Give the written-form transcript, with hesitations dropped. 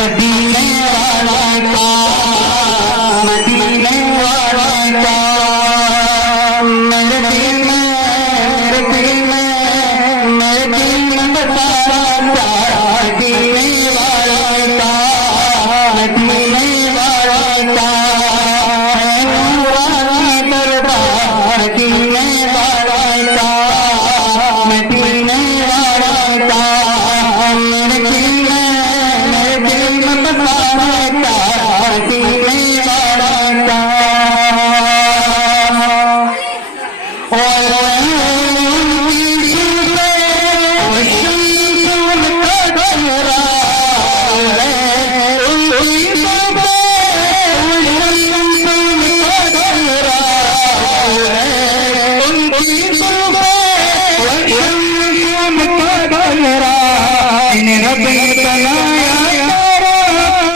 मदीने वाले का, मदीने वाले का। मेरे दिल में, मेरे दिल में, मेरे दिल में बसा